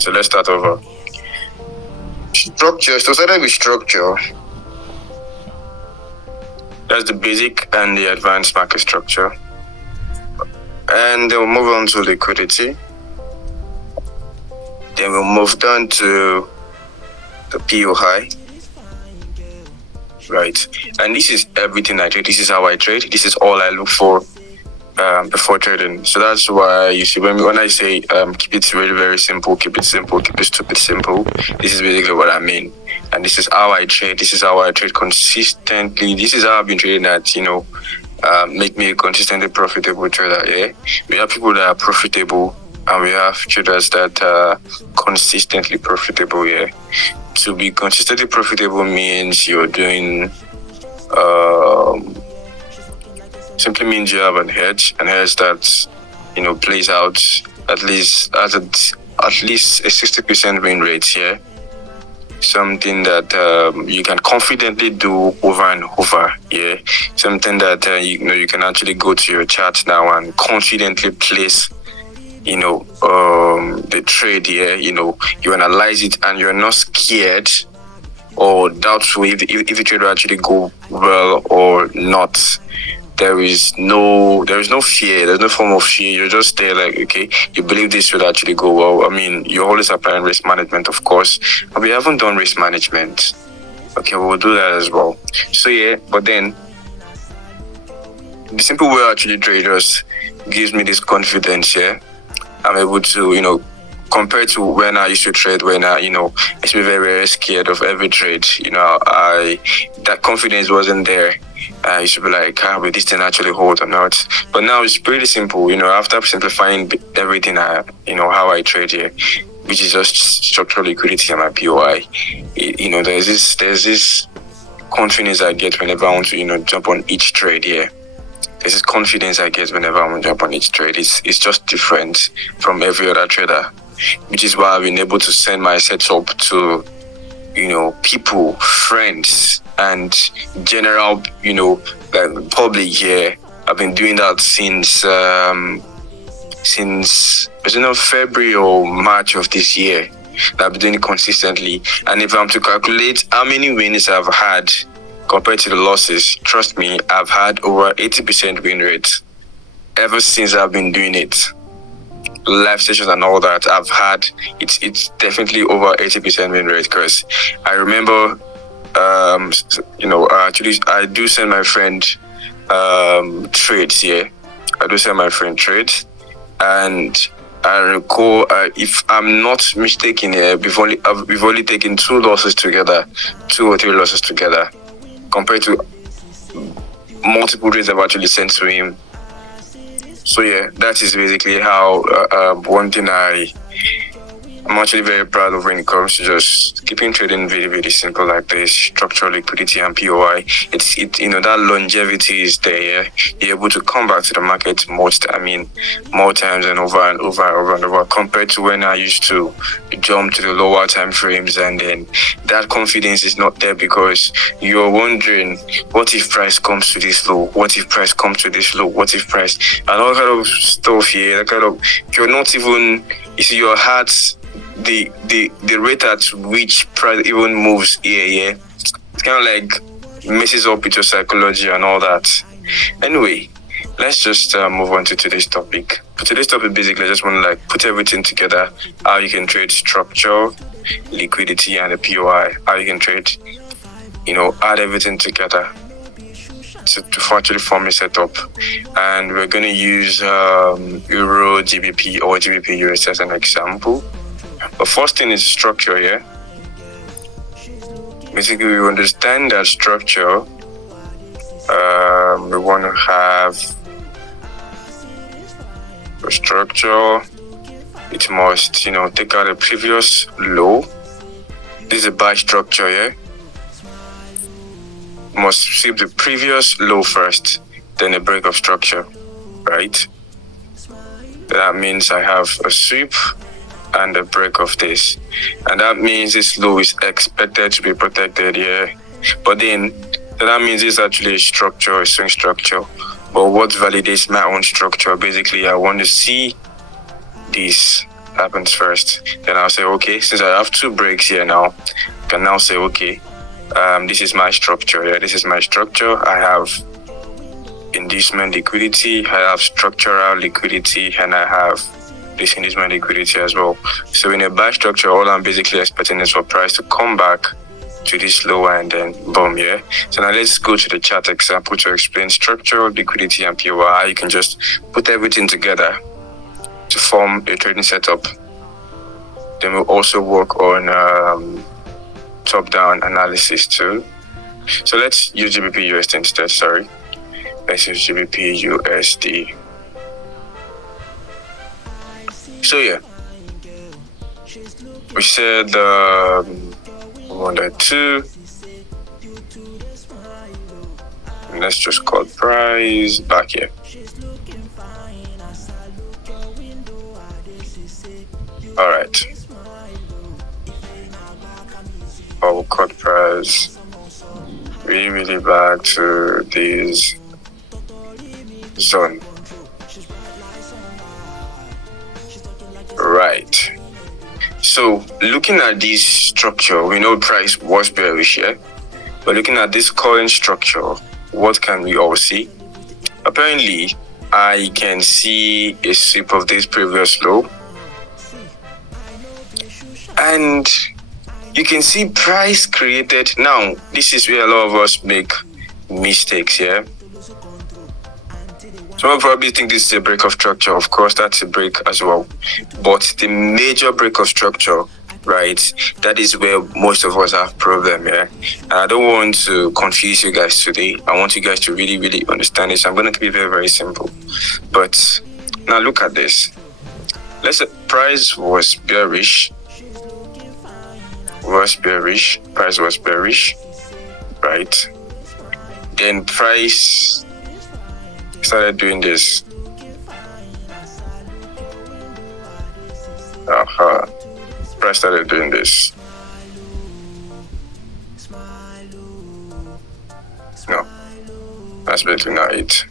So let's start over. Structure. So started with structure. That's the basic and the advanced market structure. And then we'll move on to liquidity. Then we'll move down to the POI. Right. And this is everything I trade. This is how I trade. This is all I look for before trading. So that's why you see when I say keep it very, very simple, keep it simple, keep it stupid simple, this is basically what I mean. And this is how I trade. This is how I trade consistently. This is how I've been trading at, make me a consistently profitable trader. Yeah. We have people that are profitable and we have traders that are consistently profitable. Yeah. To be consistently profitable means you're doing simply means you have an hedge that plays out at least a 60% win rate here. Something that you can confidently do over and over. Yeah, something that you can actually go to your chart now and confidently place the trade here. You analyze it and you're not scared or doubtful if the trade will actually go well or not. There is no fear. There's no form of fear. You're just there like, okay, you believe this will actually go well. I mean, you're always applying risk management, of course. But we haven't done risk management. Okay, we'll do that as well. So yeah, but then the simple way I actually trade just gives me this confidence. Yeah, I'm able to, compared to when I used to trade, when I used to be very, very scared of every trade. That confidence wasn't there. I used to be like, will this thing actually hold or not? But now it's pretty simple, after simplifying everything, how I trade here, which is just structural liquidity and my POI. There's this confidence I get whenever I want to, jump on each trade here. There's this confidence I get whenever I want to jump on each trade. It's just different from every other trader, which is why I've been able to send my setup to, people, friends, and general, public here. I've been doing that since February or March of this year. I've been doing it consistently. And if I'm to calculate how many wins I've had compared to the losses, trust me, I've had over 80% win rate ever since I've been doing it. Live sessions and all that I've had, it's definitely over 80% win rate, because I remember actually I do send my friend trades here. I do send my friend trades, and I recall, if I'm not mistaken here, we've only taken 2 or 3 losses together, compared to multiple trades I've actually sent to him. So yeah, that is basically how one thing I'm actually very proud of when it comes to just keeping trading very, very simple like this, structural liquidity and POI. That longevity is there. You're able to come back to the market more times and over and over and over and over, compared to when I used to jump to the lower time frames, and then that confidence is not there because you're wondering, what if price comes to this low? What if price comes to this low? What if price? And all kind of stuff here. You're not even, your heart, the rate at which price even moves here, yeah, it's kind of like messes up with your psychology and all that. Anyway, let's just move on to today's topic. For today's topic, basically, I just want to put everything together. How you can trade structure, liquidity, and the POI. How you can trade, add everything together to actually form a setup. And we're going to use Euro GBP or GBP US as an example. The first thing is structure, yeah. Basically, we understand that structure. We want to have a structure. It must, take out a previous low. This is a buy structure, yeah. Must sweep the previous low first, then a break of structure, right? That means I have a sweep and a break of this, and that means this low is expected to be protected here. But then that means it's actually a structure, a swing structure. But what validates my own structure? Basically, I want to see this happens first. Then I'll say, okay, since I have 2 breaks here now, I can now say, okay, this is my structure. Yeah, this is my structure. I have inducement liquidity, I have structural liquidity, and I have this inducement liquidity as well. So in a buy structure, all I'm basically expecting is for price to come back to this lower and then boom, yeah. So now let's go to the chart example to explain structural liquidity and POR, how you can just put everything together to form a trading setup. Then we'll also work on top-down analysis too. So let's use GBP USD instead, sorry. Let's use GBP USD. So yeah, we said 1.2. Let's just call price back here. All right. I will cut price really back to this zone. Right. So looking at this structure, we know price was bearish here. But looking at this current structure, what can we all see? Apparently, I can see a sweep of this previous low. And you can see price created. Now, this is where a lot of us make mistakes here. Some will probably think this is a break of structure. Of course, that's a break as well. But the major break of structure, right, that is where most of us have problem here. And I don't want to confuse you guys today. I want you guys to really understand this. I'm going to keep it very simple. But now look at this. Let's say price was bearish. Price was bearish, right? Then price started doing this. Price started doing this. No, that's basically not it.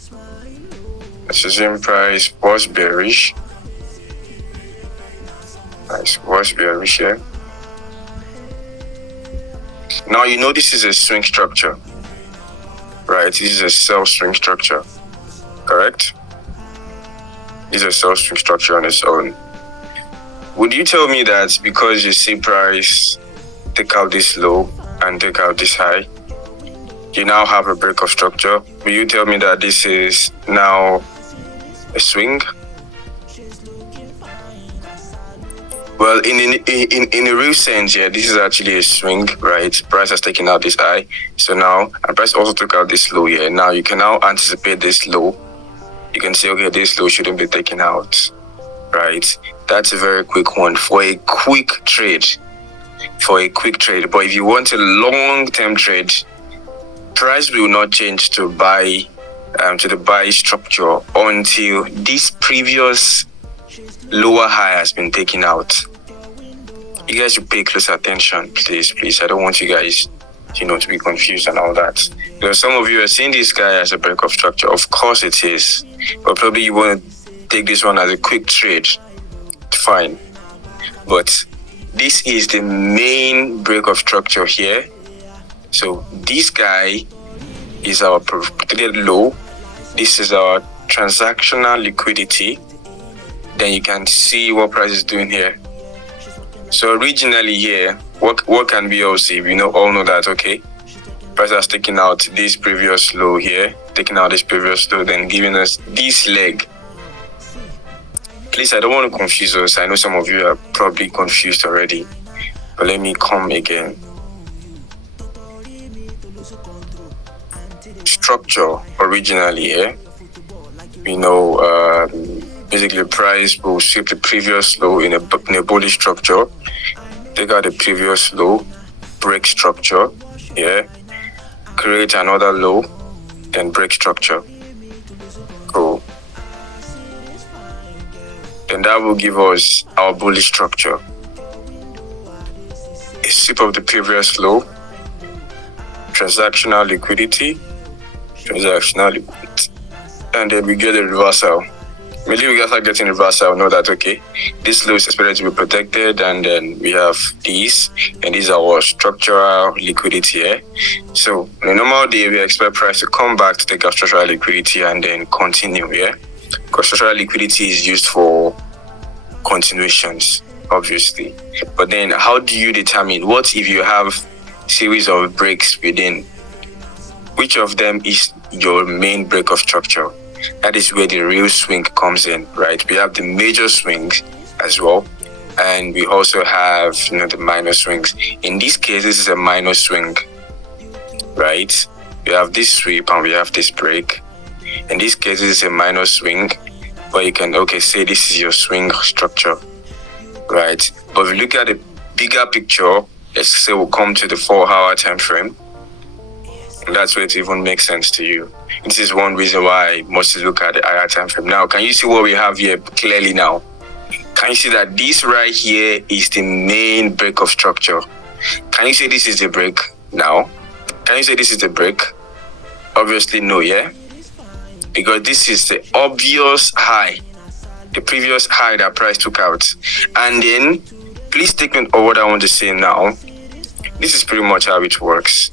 Let's assume price was bearish. Price was bearish here. Now you know this is a swing structure, right? This is a sell swing structure, correct? This is a sell swing structure on its own. Would you tell me that because you see price take out this low and take out this high, you now have a break of structure? Will you tell me that this is now a swing? Well, in a real sense, yeah, this is actually a swing, right? Price has taken out this high. So now, and price also took out this low here. Now you can now anticipate this low. You can say, okay, this low shouldn't be taken out, right? That's a very quick one for a quick trade. But if you want a long-term trade, price will not change to buy, to the buy structure until this previous lower high has been taken out. You guys should pay close attention, please. I don't want you guys, to be confused and all that. Because some of you are seeing this guy as a break of structure. Of course it is. But probably you want to take this one as a quick trade. Fine. But this is the main break of structure here. So this guy is our predicted low. This is our transactional liquidity. Then you can see what price is doing here. So originally here, what can we all see? We all know that, okay, price has taken out this previous low here, then giving us this leg. Please, I don't want to confuse us. I know some of you are probably confused already, but let me come again. Structure originally here, basically price will sweep the previous low in a bullish structure, take out the previous low, break structure here, create another low, then break structure. Cool. Then that will give us our bullish structure. A sweep of the previous low, transactional liquidity, and then we get a reversal. Maybe we start getting reversal, I'll know that, okay, this low is expected to be protected, and then we have these, and these are our structural liquidity here. So in a normal day, we expect price to come back to take our structural liquidity and then continue here. Because structural liquidity is used for continuations, obviously. But then how do you determine what if you have series of breaks within? Which of them is your main break of structure? That is where the real swing comes in, right? We have the major swings as well, and we also have, the minor swings. In this case, this is a minor swing, right? We have this sweep and we have this break. In this case, this is a minor swing, but you can say this is your swing structure, right? But if you look at the bigger picture, let's say we'll come to the 4-hour time frame. And that's where it even makes sense to you. This is one reason why most look at the higher time frame. Now, can you see what we have here clearly now? Can you see that this right here is the main break of structure? Can you say this is the break now? Can you say this is the break? Obviously no, yeah? Because this is the obvious high, the previous high that price took out. And then, please take note of what I want to say now. This is pretty much how it works.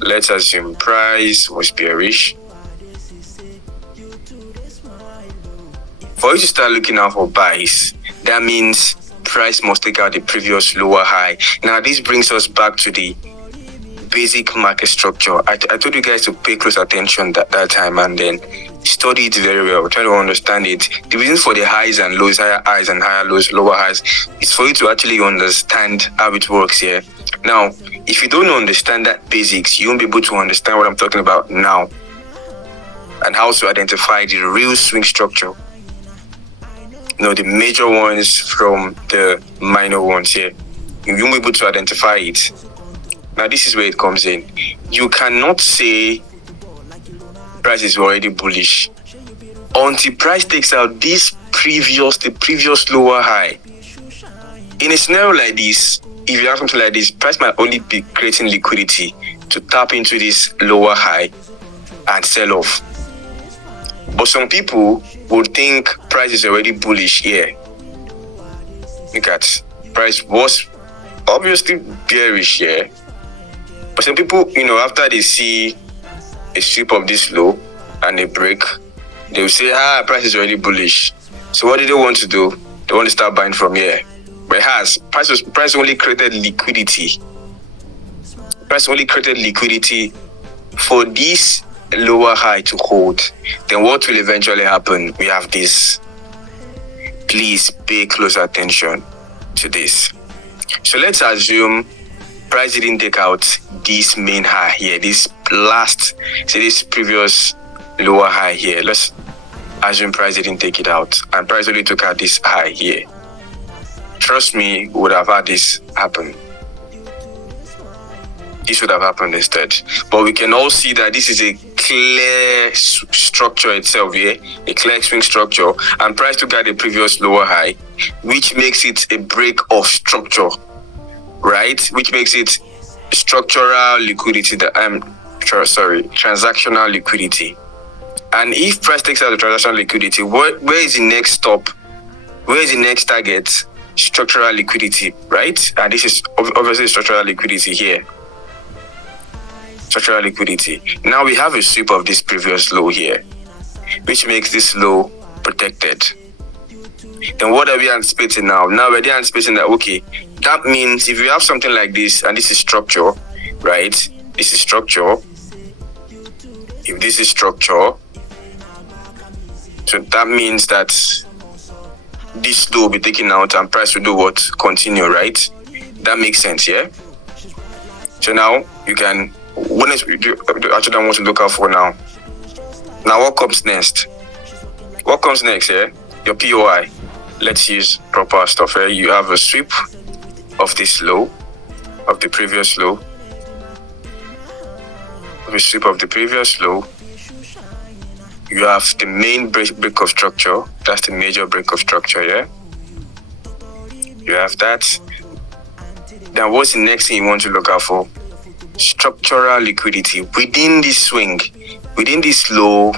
Let's assume price was bearish. For you to start looking out for buys, that means price must take out the previous lower high. Now, this brings us back to the basic market structure. I told you guys to pay close attention that time and then study it very well. Try to understand it. The reason for the highs and lows, higher highs and higher lows, lower highs, is for you to actually understand how it works here. Now, if you don't understand that basics, you won't be able to understand what I'm talking about now and how to identify the real swing structure. The major ones from the minor ones here. You won't be able to identify it. Now, this is where it comes in. You cannot say price is already bullish until price takes out the previous lower high. In a scenario like this, if you have something like this, price might only be creating liquidity to tap into this lower high and sell off. But some people would think price is already bullish here. Look at price was obviously bearish here. But some people, after they see a sweep of this low and a break, they will say, price is already bullish. So what do they want to do? They want to start buying from here. But price only created liquidity. Price only created liquidity for this lower high to hold. Then what will eventually happen? We have this. Please pay close attention to this. So let's assume price didn't take out this main high here, this previous lower high here. Let's assume price didn't take it out and price only took out this high here. Trust me, we would have had this happen. This would have happened instead. But we can all see that this is a clear structure itself here, a clear swing structure, and price took out the previous lower high, which makes it a break of structure, right? Which makes it structural liquidity, transactional liquidity. And if price takes out the transactional liquidity, where is the next stop? Where is the next target? Structural liquidity, right? And this is obviously structural liquidity here. Structural liquidity. Now we have a sweep of this previous low here, which makes this low protected. Then what are we anticipating now? Now we're anticipating that, okay, that means if you have something like this, and this is structure, right? This is structure. If this is structure, so that means that this low will be taken out and price will do what? Continue, right? That makes sense, yeah? So now you can, what is actually I want to look out for now? Now what comes next? What comes next, yeah? Your POI. Let's use proper stuff here. You have a sweep of this low, of the previous low. A sweep of the previous low. You have the main break of structure. That's the major break of structure, yeah? You have that. Then what's the next thing you want to look out for? Structural liquidity within this swing, within this low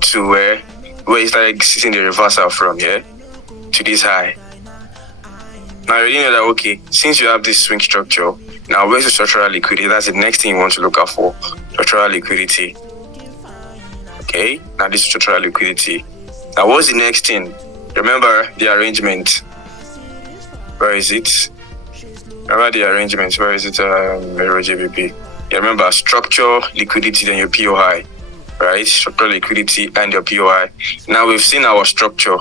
to where where it started seeing the reversal from here to this high. Now you already know that, okay, since you have this swing structure, now where's the structural liquidity? That's the next thing you want to look out for, structural liquidity. Okay, now this structural liquidity. Now what's the next thing? Remember the arrangement. Where is it? Remember the arrangement. Where is it? Euro GBP. Yeah, remember structure, liquidity, then your POI. Right? Structural liquidity and your POI. Now we've seen our structure,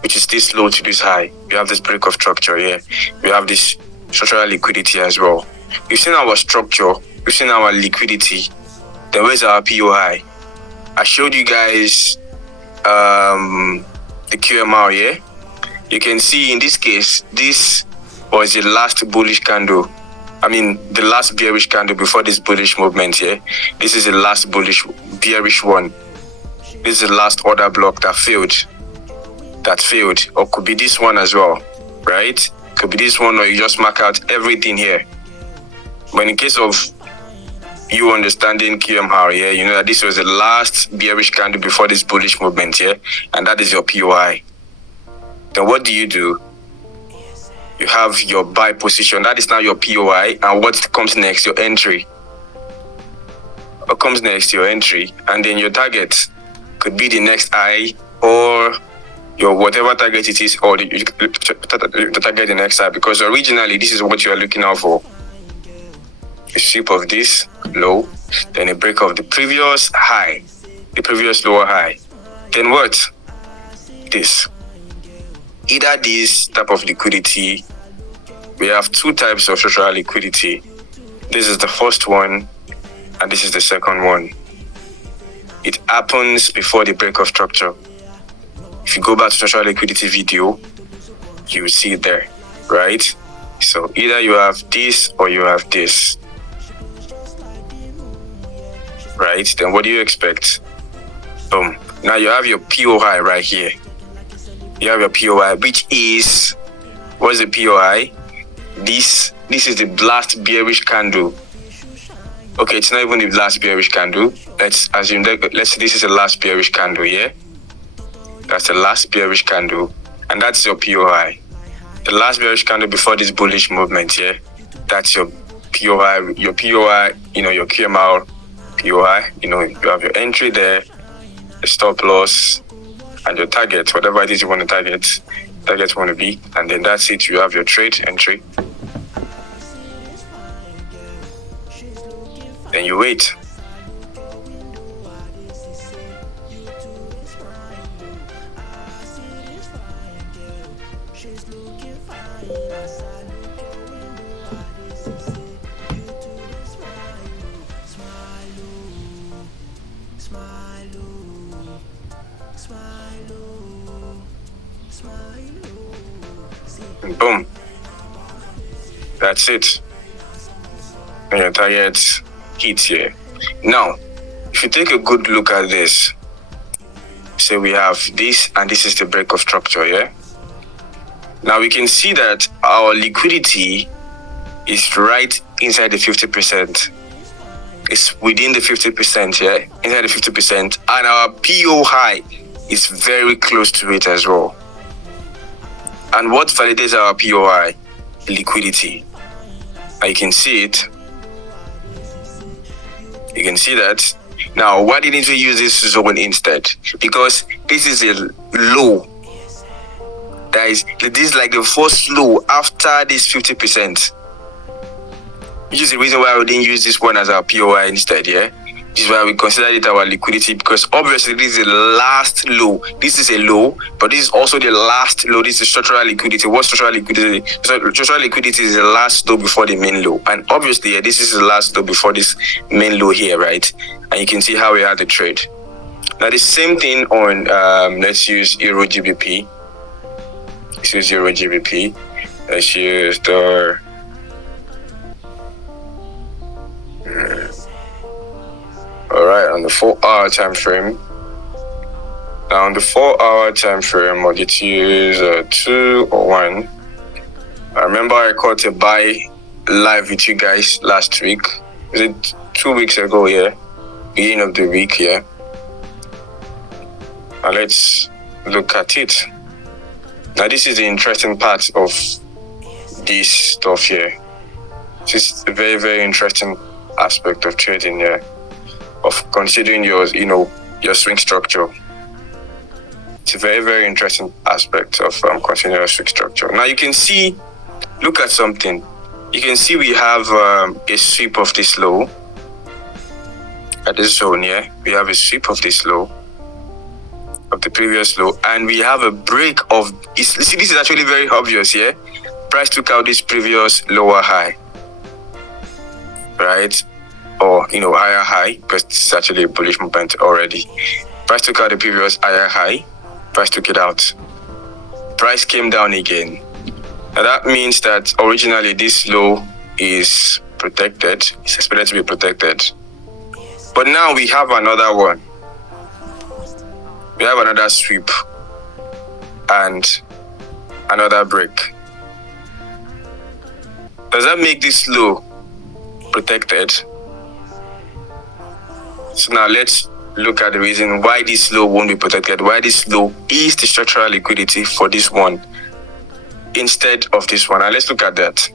which is this low to this high. We have this break of structure here. We have this structural liquidity as well. We've seen our structure. We've seen our liquidity. Then where's our POI? I showed you guys the QMR here. You can see in this case, this was the last bullish candle. I mean, the last bearish candle before this bullish movement here. This is the last bearish one. This is the last order block that failed. Or could be this one as well, right? Could be this one, or you just mark out everything here. But in case of you understanding QMR here, you know that this was the last bearish candle before this bullish movement here, and that is your POI. Then what do? You have your buy position. That is now your POI. And what comes next? Your entry. What comes next? Your entry. And then your target could be the next high, or your whatever target it is, or the target the next high. Because originally, this is what you are looking out for. A sweep of this low, then a break of the previous high, the previous lower high. Then what? This. Either this type of liquidity. We have two types of structural liquidity. This is the first one, and this is the second one. It happens before the break of structure. If you go back to structural liquidity video, you will see it there, right? So either you have this or you have this, right? Then what do you expect? Boom. Now you have your POI right here. You have your POI, which is, what's the POI? This is the last bearish candle. Okay, it's not even the last bearish candle. Let's assume that, let's say this is the last bearish candle, yeah? That's the last bearish candle, and that's your POI. The last bearish candle before this bullish movement, yeah? That's your POI, your QMR POI, you have your entry there, the stop loss, and your target, whatever it is you want to target want to be, and then that's it. You have your trade entry. Then you wait. And boom. That's it. And your target hits here. Now, if you take a good look at this, say we have this, and this is the break of structure, yeah? Now we can see that our liquidity is right inside the 50%. It's within the 50%, yeah? Inside the 50%. And our POI is very close to it as well. And what validates our POI? Liquidity. And you can see it. You can see that. Now, why didn't we use this zone instead? Because this is a low. This is like the first low after this 50%. Which is the reason why we didn't use this one as our POI instead, yeah? This is why we consider it our liquidity, because obviously this is the last low. This is a low, but this is also the last low. This is structural liquidity. What's structural liquidity? Structural liquidity is the last low before the main low. And obviously, yeah, this is the last low before this main low here, right? And you can see how we had the trade. Now, the same thing on, let's use Euro GBP. Let's use Euro GBP. Let's use the... Alright, on the 4-hour time frame. Now on the 4-hour time frame, I'll get to use 2 or 1. I remember I caught a buy live with you guys last week. Was it 2 weeks ago, yeah? Beginning of the week, yeah? Now let's look at it. Now this is the interesting part of this stuff here. This is a very, very interesting aspect of trading here, of considering your swing structure. It's a very, very interesting aspect of considering your swing structure. Now you can see, look at something. You can see we have a sweep of this low at this zone here. We have a sweep of this low, of the previous low, and we have a break of, see, this is actually very obvious here. Price took out this previous lower high, right? Or higher high, because it's actually a bullish movement already. Price took out the previous higher high, price took it out, price came down again. Now that means that originally this low is protected, it's expected to be protected. But now we have another one. We have another sweep and another break. Does that make this low protected? So now let's look at the reason why this low won't be protected, why this low is the structural liquidity for this one instead of this one. And let's look at that.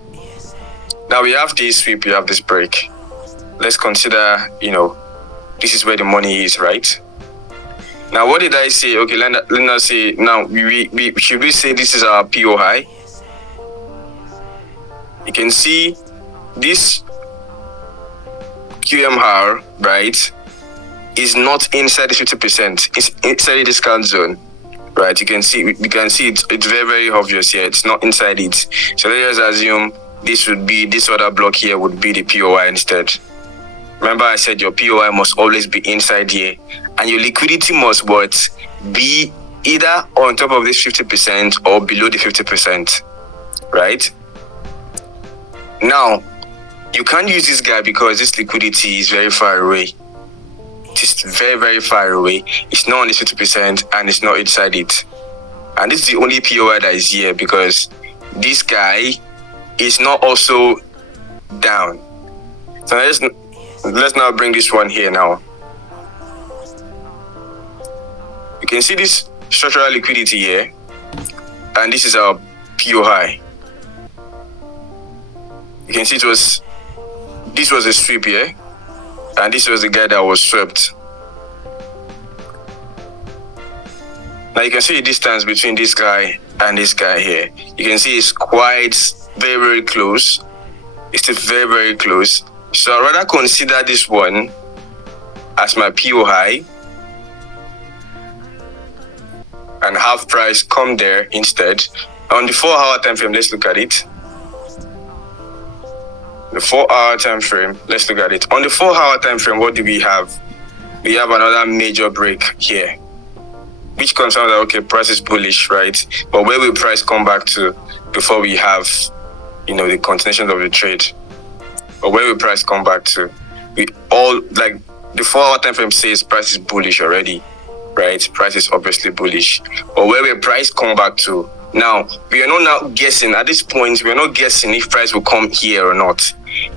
Now we have this sweep, we have this break. Let's consider, this is where the money is, right? Now what did I say? Okay, let us say, now should we say this is our PO high? You can see this QMR, right, is not inside the 50%. It's inside the discount zone, right? You can see it's very, very obvious here. It's not inside it. So let's assume this other block here would be the POI instead. Remember I said your POI must always be inside here, and your liquidity must be either on top of this 50% or below the 50%, right? Now you can't use this guy because this liquidity is very far away. It is very, very far away. It's not on the 50% and it's not inside it. And this is the only POI that is here because this guy is not also down. So let's now bring this one here now. You can see this structural liquidity here, and this is our PO high. You can see this was a sweep here, and this was the guy that was swept. Now you can see the distance between this guy and this guy here. You can see it's quite very, very close. It's still very, very close. So I'd rather consider this one as my PO high and have price come there instead. On the 4-hour time frame, let's look at it. The 4-hour time frame, let's look at it. On the 4-hour time frame, what do we have? We have another major break here, which confirms that okay, price is bullish, right? But where will price come back to before we have, the continuation of the trade? Or where will price come back to? We all, like, the 4-hour time frame says price is bullish already, right? Price is obviously bullish. But where will price come back to? Now, we are not now guessing. At this point, we are not guessing if price will come here or not,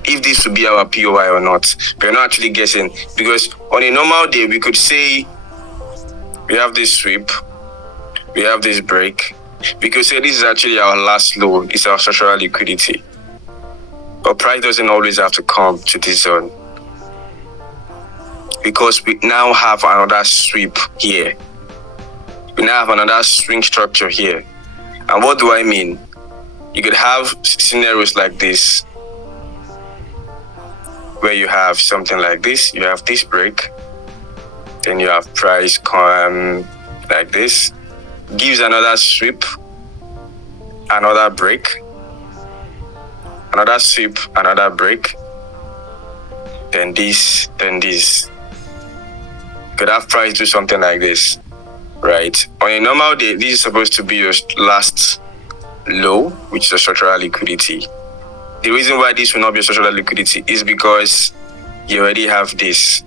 if this will be our POI or not. We are not actually guessing, because on a normal day, we could say we have this sweep, we have this break. We could say this is actually our last low, it's our structural liquidity. But price doesn't always have to come to this zone, because we now have another sweep here. We now have another swing structure here. And what do I mean? You could have scenarios like this, where you have something like this, you have this break, then you have price come like this, gives another sweep, another break, another sweep, another break, then this, then this. You could have price do something like this, right? On a normal day, this is supposed to be your last low, which is the structural liquidity. The reason why this will not be a structural liquidity is because you already have this,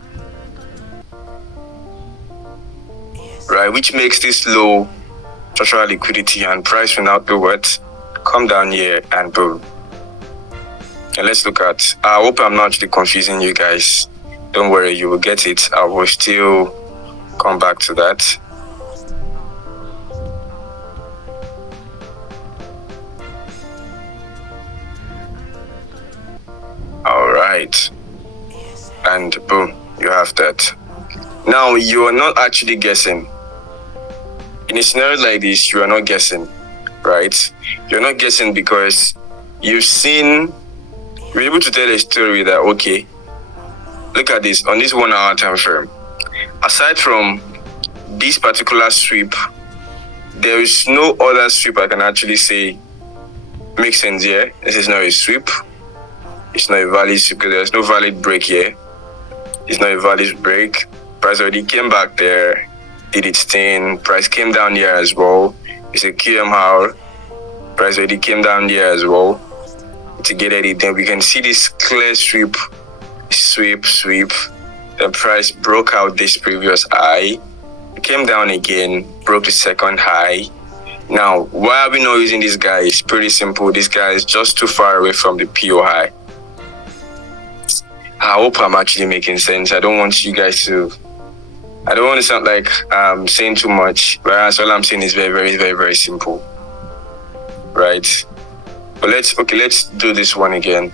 right? Which makes this low structural liquidity, and price will now do what? Come down here and boom. And let's look at, I hope I'm not actually confusing you guys. Don't worry, you will get it. I will still come back to that. right? And boom, you have that. Now, you are not actually guessing. In a scenario like this, you are not guessing, right? You're not guessing because you're able to tell a story that, okay, look at this, on this 1 hour time frame, aside from this particular sweep, there is no other sweep I can actually say makes sense here. This is not a sweep. It's not a valid sweep because there's no valid break here. It's not a valid break. Price already came back there, did its thing. Price came down here as well. It's a QM hour. Price already came down here as well. To get at it, then we can see this clear sweep. The price broke out this previous high, came down again, broke the second high. Now, why are we not using this guy? It's pretty simple. This guy is just too far away from the PO high. I hope I'm actually making sense. I don't want to sound like I'm saying too much, whereas all I'm saying is very, very, very, very simple, right? But let's do this one again.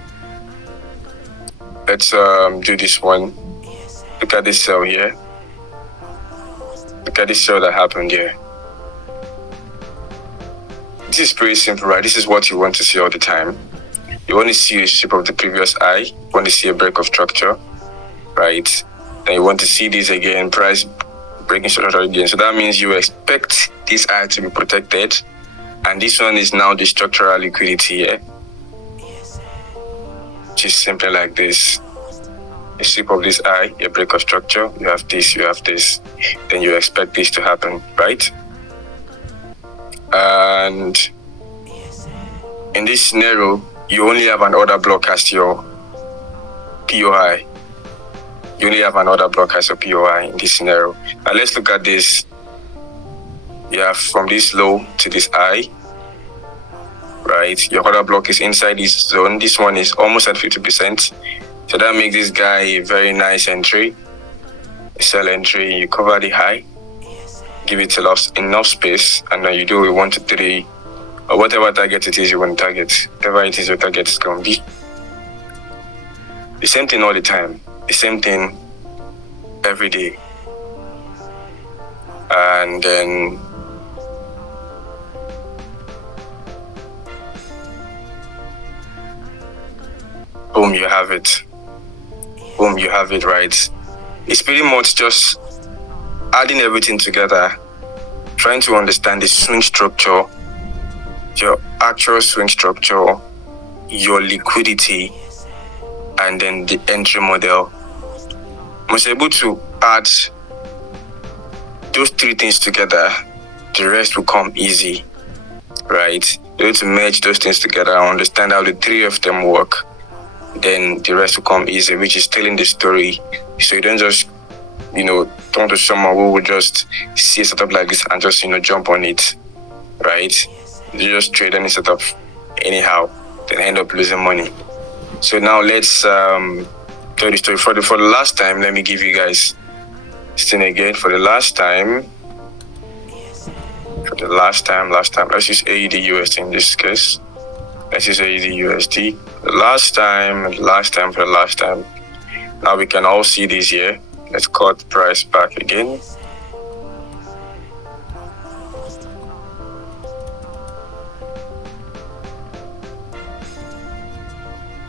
Let's do this one. Look at this sell here. Look at this sell that happened here. This is pretty simple, right? This is what you want to see all the time. You want to see a sweep of the previous high. You want to see a break of structure, right? Then you want to see this again, price breaking structure again. So that means you expect this high to be protected. And this one is now the structural liquidity here. Just simply like this. A sweep of this high, a break of structure, you have this. Then you expect this to happen, right? And in this scenario, you only have an order block as your POI. You only have an order block as your POI in this scenario. Now let's look at this. You have from this low to this high, right? Your order block is inside this zone. This one is almost at 50%. So that makes this guy a very nice entry. A sell entry, you cover the high, give it enough space, and then you do a 1 to 3, or whatever target it is you want to target. Whatever it is your target is going to be. The same thing all the time. The same thing every day. And then boom, you have it. Boom, you have it, right? It's pretty much just adding everything together, trying to understand the swing structure, your actual swing structure, your liquidity, and then the entry model. Once you're able to add those three things together, the rest will come easy, right? You're able to merge those things together and understand how the three of them work. Then the rest will come easy, which is telling the story. So you don't just, turn to someone who will just see a setup like this and just, jump on it, right? You just trade any setup anyhow, then end up losing money. So now let's tell the story. For the last time, let me give you guys this thing again. For the last time, let's use AUD USD in this case. Let's use AUD USD. The last time. Now we can all see this here. Let's cut price back again.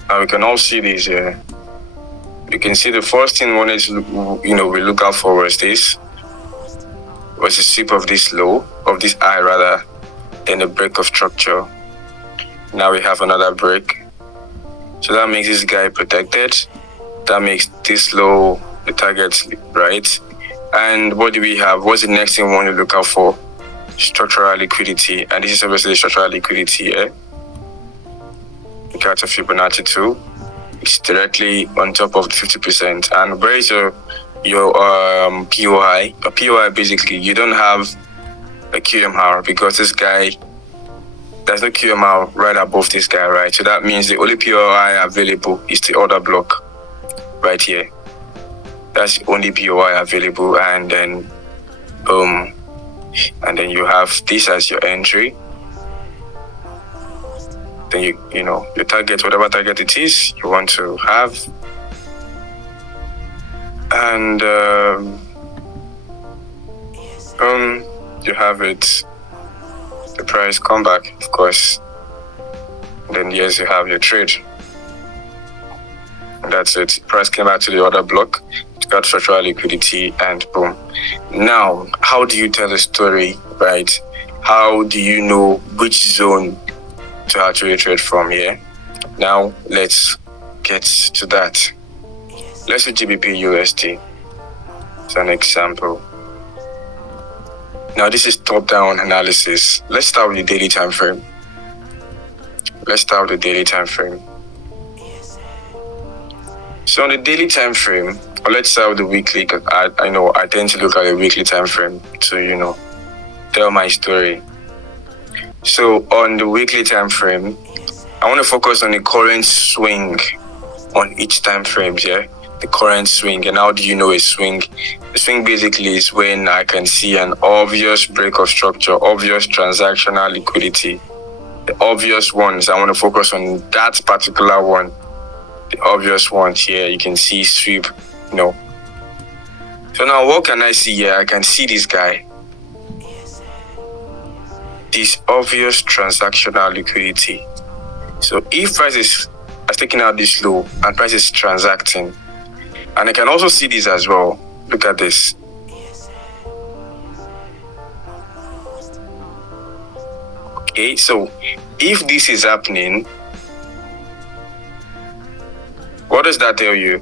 Now we can all see these here. You can see the first thing we wanted to, we look out for was this. Was the sweep of this low, of this high rather, then a break of structure. Now we have another break. So that makes this guy protected. That makes this low the target, right? And what do we have? What's the next thing we want to look out for? Structural liquidity. And this is obviously the structural liquidity here. Look at the Fibonacci 2. It's directly on top of the 50%. And where is your POI? A POI, basically, you don't have a QMR because this guy, there's no QMR right above this guy, right? So that means the only POI available is the order block right here. That's the only POI available, and then boom. And then you have this as your entry. Then your target, whatever target it is you want to have, And you have it. The price come back, of course. Then yes, you have your trade. And that's it. Price came back to the order block, got structural liquidity, and boom. Now, how do you tell a story, right? How do you know which zone to actually trade from here? Now, let's get to that. Let's do GBP USD as an example. Now, this is top-down analysis. Let's start with the daily time frame. So on the daily time frame, or let's start with the weekly, because I know I tend to look at the weekly time frame to, tell my story. So on the weekly time frame, I want to focus on the current swing on each time frame here. The current swing. And how do you know a swing? The swing basically is when I can see an obvious break of structure, obvious transactional liquidity. The obvious ones, I want to focus on that particular one. The obvious ones here, you can see sweep, So now what can I see here? I can see this guy. This obvious transactional liquidity. So if price has taken out this low and price is transacting, and I can also see this as well. Look at this. Okay, so if this is happening, what does that tell you?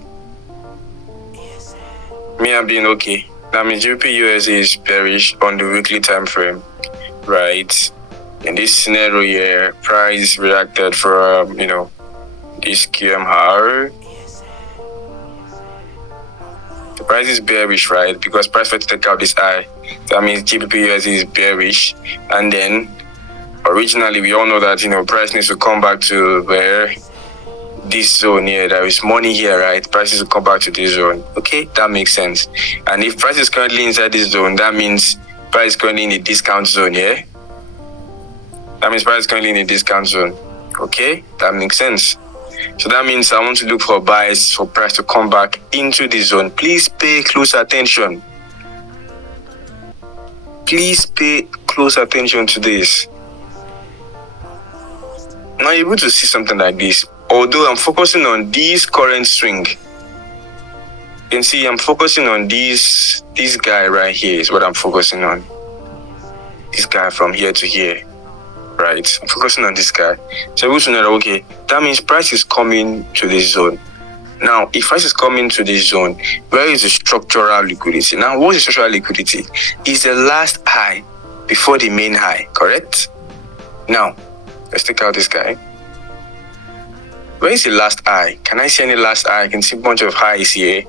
Me, I'm being okay. That means GBP USD is bearish on the weekly time frame, right? In this scenario here, price reacted from, this QMR. The price is bearish, right? Because price had to take out this high. That means GBP USD is bearish. And then, originally, we all know that, price needs to come back to where this zone here. There is money here, right? Prices will come back to this zone. Okay, that makes sense. And if price is currently inside this zone, that means price is currently in the discount zone, yeah? That means price is currently in the discount zone. Okay, that makes sense. So that means I want to look for buys for price to come back into this zone. Please pay close attention. Please pay close attention to this. Now you're able to see something like this. Although I'm focusing on this current swing, you can see I'm focusing on this guy right here is what I'm focusing on. This guy from here to here, right? I'm focusing on this guy. So we're going to know, okay, that means price is coming to this zone. Now, if price is coming to this zone, where is the structural liquidity? Now, what is structural liquidity? It's the last high before the main high, correct? Now, let's take out this guy. Where is the last high? Can I see any last high? I can see a bunch of highs here.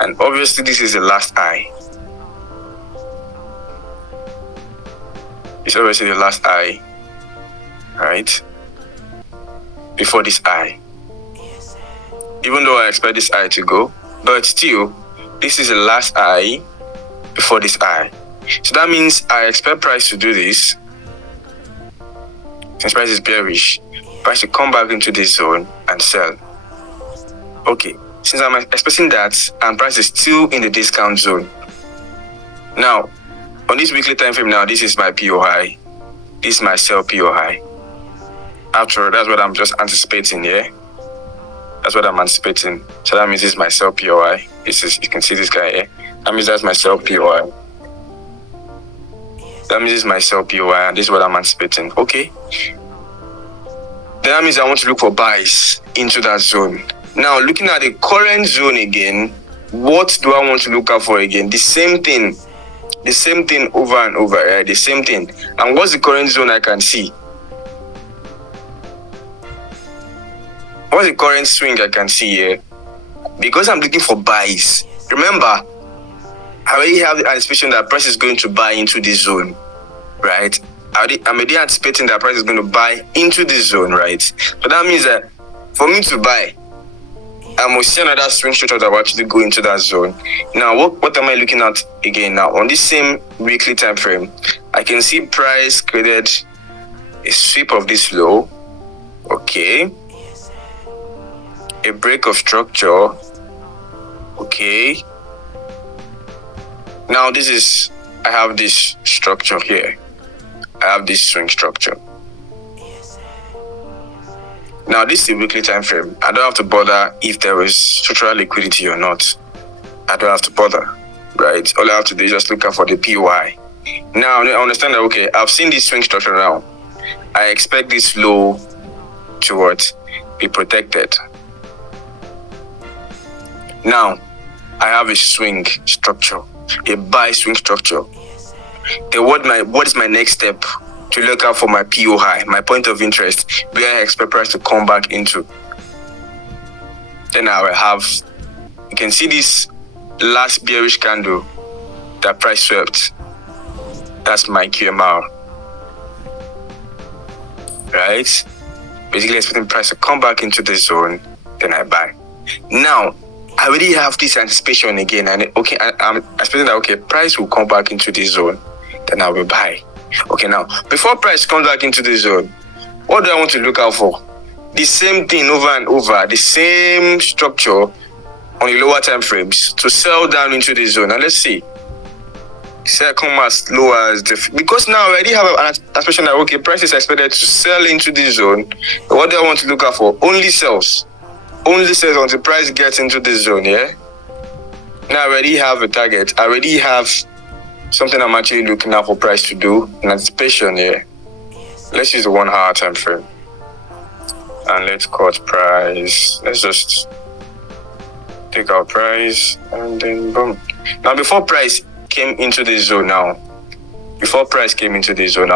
And obviously, this is the last high. It's obviously the last high, right? Before this high. Even though I expect this high to go, but still, this is the last high before this high. So that means I expect price to do this. Since price is bearish, price to come back into this zone and sell. Okay, since I'm expecting that and price is still in the discount zone. Now, on this weekly time frame now, this is my POI. This is my sell POI. After all, that's what I'm just anticipating here. That's what I'm anticipating. So that means this is my sell POI. You can see this guy here. That means that's my sell POI. That means this is my sell POI and this is what I'm anticipating. Okay. Then that means I want to look for buys into that zone. Now, looking at the current zone again, what do I want to look out for again? The same thing. The same thing over and over, right? The same thing. And what's the current zone I can see? What's the current swing I can see here? Because I'm looking for buys. Remember, I already have the anticipation that price is going to buy into this zone, right? I'm already anticipating that price is going to buy into this zone, right? So that means that for me to buy, I must see another swing structure that will actually go into that zone. Now, what am I looking at again now? On this same weekly time frame, I can see price created a sweep of this low. Okay. A break of structure. Okay. Now I have this structure here. I have this swing structure. Now this is a weekly time frame. I don't have to bother if there is structural liquidity or not. I don't have to bother, right? All I have to do is just look out for the POI. Now I understand that, okay, I've seen this swing structure now. I expect this low to what? Be protected. Now I have a swing structure, a buy swing structure. Then what is my next step? To look out for my POI, my point of interest, where I expect price to come back into. Then I will have, you can see this last bearish candle that price swept. That's my QMR, right? Basically expecting price to come back into the zone, then I buy. Now, I already have this anticipation again, and okay, I'm expecting that, okay, price will come back into this zone, then I will buy. Okay, now, before price comes back into the zone, what do I want to look out for? The same thing over and over, the same structure on the lower time frames to sell down into the zone. Now, let's see. Sell come as low as because now I already have an anticipation that, okay, price is expected to sell into the zone. But what do I want to look out for? Only sells. Only sells until price gets into the zone, yeah? Now I already have a target. I already have something I'm actually looking out for price to do, an anticipation here. Let's use the 1 hour time frame. And let's cut price. Let's just take our price and then boom. Now before price came into the zone I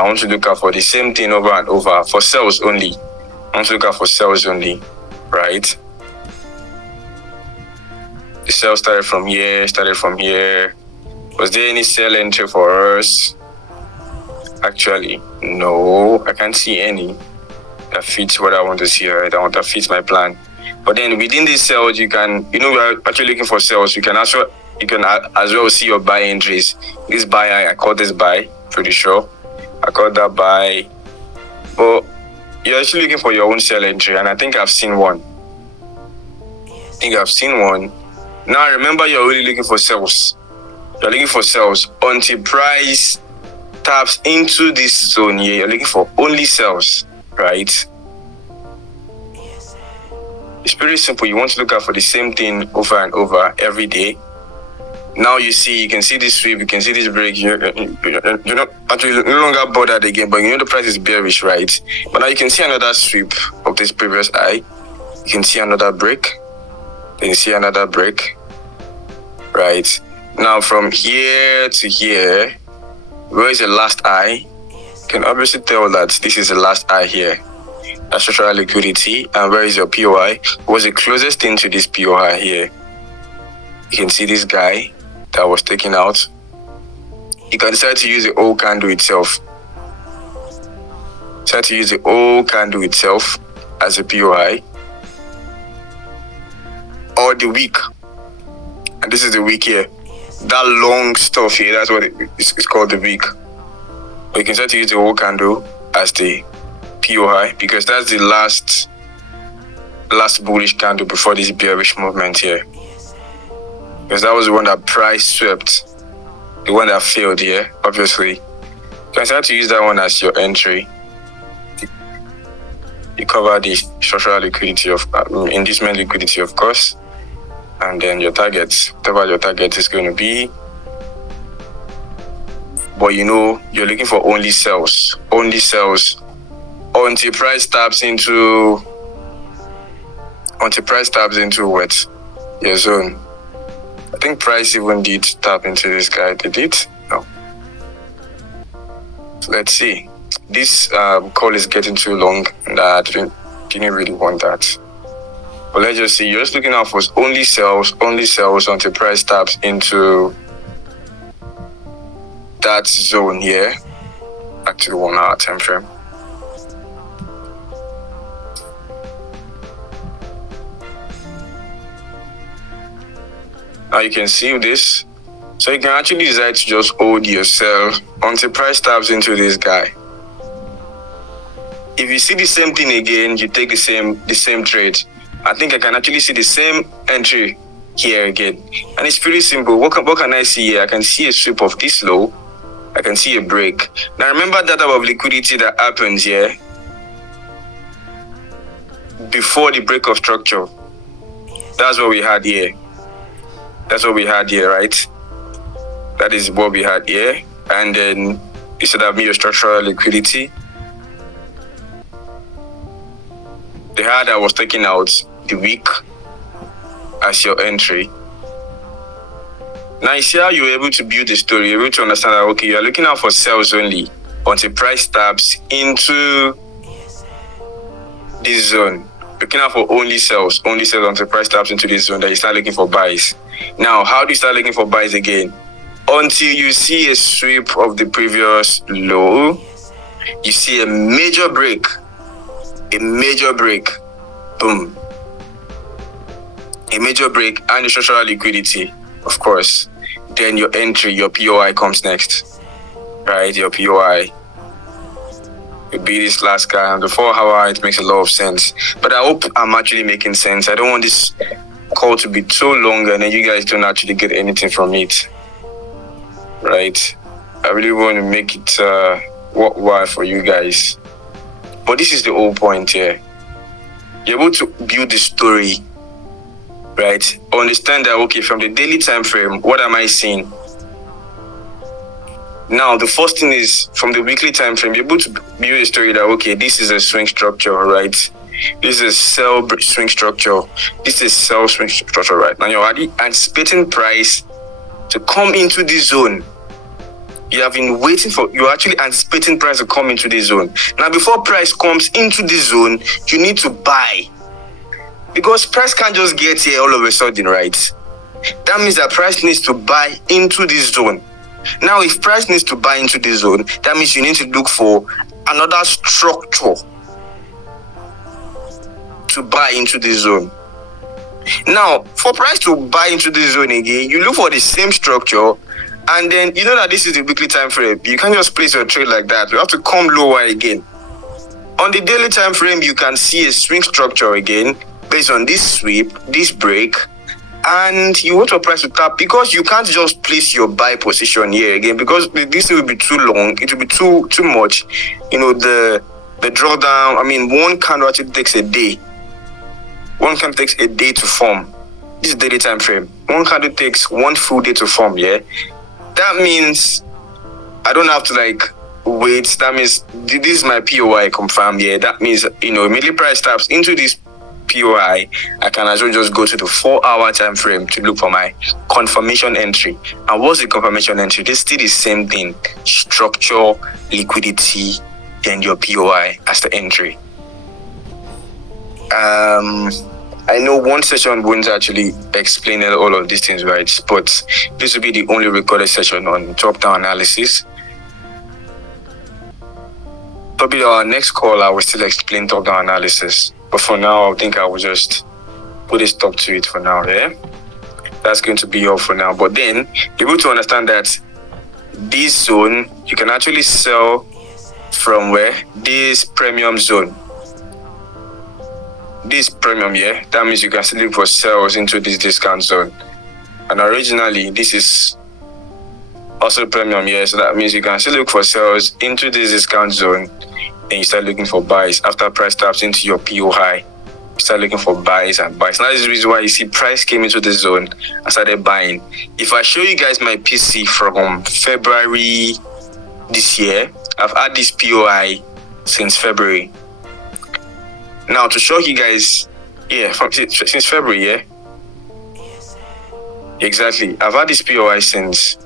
want to look out for the same thing over and over for sales only. I want to look out for sales only, right? The sale started from here. Was there any sell entry for us? Actually, no, I can't see any that fits what I want to see, right? That fits my plan. But then within these sales, we are actually looking for sales. You can as well see your buy entries. This buy, I call this buy, pretty sure. I call that buy. But you're actually looking for your own sell entry, and I think I've seen one. Now remember, you're really looking for sales. You're looking for sales until price taps into this zone here. You're looking for only sales, right? It's pretty simple. You want to look out for the same thing over and over every day. Now you can see this sweep, you can see this break. You're not actually no longer bothered again, but the price is bearish, right? But now you can see another sweep of this previous high. You can see another break. Then you see another break, right? Now from here to here, where is the last high? You can obviously tell that this is the last high here. That's structural liquidity. And where is your POI? What's the closest thing to this POI here? You can see this guy that was taken out. You can decide to use the old candle itself. Decide to use the old candle itself as a POI. Or the wick. And this is the wick here. That long stuff here, that's what it's called, the wick. But you can start to use the whole candle as the POI because that's the last bullish candle before this bearish movement here. Because that was the one that price swept, the one that failed here, obviously. You can start to use that one as your entry. You cover the structural liquidity of inducement liquidity, of course. And then your target, whatever your target is going to be. But you're looking for only sales until price taps into what? Your zone. I think price even did tap into this guy. Did it? No. So let's see. This call is getting too long, and I didn't really want that. But let's just see. You're just looking out for only sales until price taps into that zone here. Back to the 1 hour time frame. Now you can see this. So you can actually decide to just hold your sell until price taps into this guy. If you see the same thing again, you take the same trade. I think I can actually see the same entry here again. And it's pretty simple. What can I see here? I can see a sweep of this low. I can see a break. Now remember that type of liquidity that happens here before the break of structure. That's what we had here. That's what we had here, right? That is what we had here. And then instead of your structural liquidity, the high that was taking out the week as your entry. Now you see how you're able to build the story, you're able to understand that, okay, you're looking out for sales only until price taps into this zone. Looking out for only sales until price taps into this zone, that you start looking for buys. Now, how do you start looking for buys again? Until you see a sweep of the previous low, you see a major break, boom. A major break and the structural liquidity, of course. Then your entry, your POI comes next, right? Your POI. It'll be this last guy on the 4 hour. It makes a lot of sense. But I hope I'm actually making sense. I don't want this call to be too long and then you guys don't actually get anything from it, right? I really want to make it worthwhile for you guys. But this is the whole point here. You're able to build the story, right? Understand that, okay, from the daily time frame, what am I seeing? Now, the first thing is, from the weekly time frame, you're able to build a story that, okay, this is a swing structure, right? This is a sell swing structure. This is sell swing structure, right? Now, you're already anticipating price to come into this zone. You have been waiting for, you're actually anticipating price to come into this zone. Now, before price comes into this zone, you need to buy. Because price can't just get here all of a sudden, right? That means that price needs to buy into this zone. Now, if price needs to buy into this zone, that means you need to look for another structure to buy into this zone. Now, for price to buy into this zone again, you look for the same structure, and then you know that this is the weekly time frame. You can't just place your trade like that. You have to come lower again. On the daily time frame, you can see a swing structure again based on this sweep, this break, and you want your price to tap, because you can't just place your buy position here again, because this will be too long. It will be too much. You know, the drawdown. I mean, one candle actually takes a day. One candle takes a day to form. This is daily time frame. One candle takes one full day to form. Yeah, that means I don't have to like wait. That means this is my POI confirmed. Yeah, that means, you know, immediately price taps into this POI, I can as well just go to the 4 hour time frame to look for my confirmation entry. And what's the confirmation entry? This still the same thing: structure, liquidity, then your POI as the entry. I know one session won't actually explain all of these things, right? But this will be the only recorded session on top-down analysis. Probably our next call, I will still explain top-down analysis. But for now, I think I will just put a stop to it for now, yeah? That's going to be all for now. But then, you're able to understand that this zone, you can actually sell from where? This premium zone. This premium, yeah? That means you can still look for sales into this discount zone. And originally, this is also premium, yeah? So that means you can still look for sales into this discount zone. Then you start looking for buys. After price taps into your POI, you start looking for buys and buys. Now, this is the reason why you see price came into this zone and started buying. If I show you guys my PC from February this year, I've had this POI since February. Now, to show you guys, yeah, since February, yeah? Exactly. I've had this POI since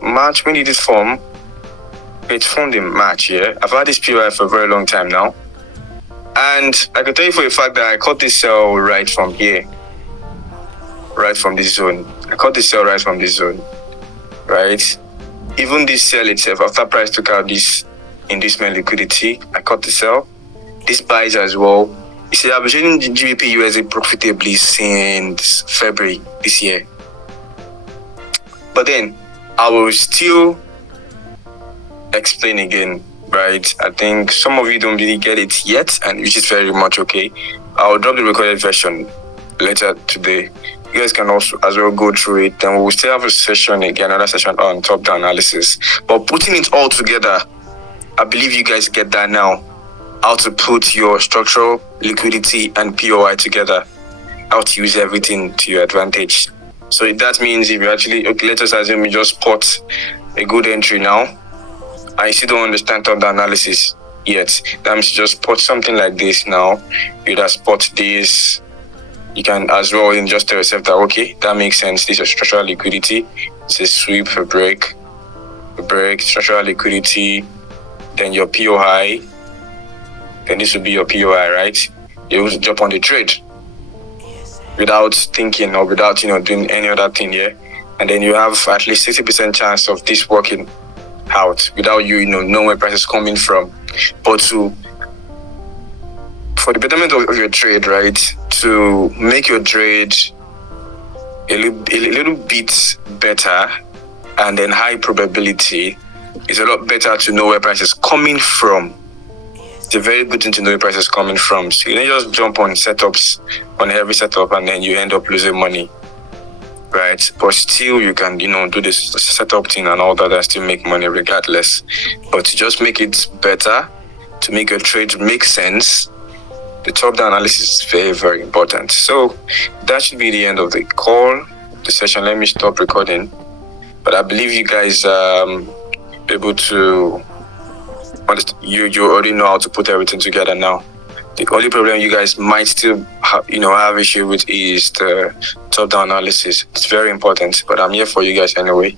March. When did it form? It formed in March, yeah? I've had this POI for a very long time now. And I can tell you for a fact that I caught this sell right from here. Right from this zone. I caught this sell right from this zone. Right? Even this sell itself, after price took out this inducement liquidity, I caught the sell. This buys as well. You see, I've been trading GBP USD profitably since February this year. But then, I will still explain again, right? I think some of you don't really get it yet, and which is very much okay. I'll drop the recorded version later today you guys can also as well go through it. Then we'll still have a session again, another session on top-down analysis. But putting it all together, I believe you guys get that now. How to put your structural, liquidity, and POI together. How to use everything to your advantage. So that means if you actually, okay, let us assume you just spot a good entry now, and you still don't understand top-down analysis yet. That means you just spot something like this now. You just spot this. You can as well just tell yourself that, okay, that makes sense. This is structural liquidity. It's a sweep, a break, structural liquidity. Then your POI. Then this will be your POI, right? You will jump on the trade without thinking or without, doing any other thing here. And then you have at least 60% chance of this working out without you, knowing where price is coming from. But for the betterment of your trade, right, to make your trade a little bit better and then high probability, it's a lot better to know where price is coming from. It's a very good thing to know where price is coming from. So you don't just jump on setups, on every setup, and then you end up losing money, right? But still, you can, do this setup thing and all that and still make money regardless. But to just make it better, to make your trade make sense, the top-down analysis is very, very important. So that should be the end of the call, the session. Let me stop recording. But I believe you guys able to understand. You already know how to put everything together now. The only problem you guys might still have issue with is the top-down analysis. It's very important, but I'm here for you guys anyway.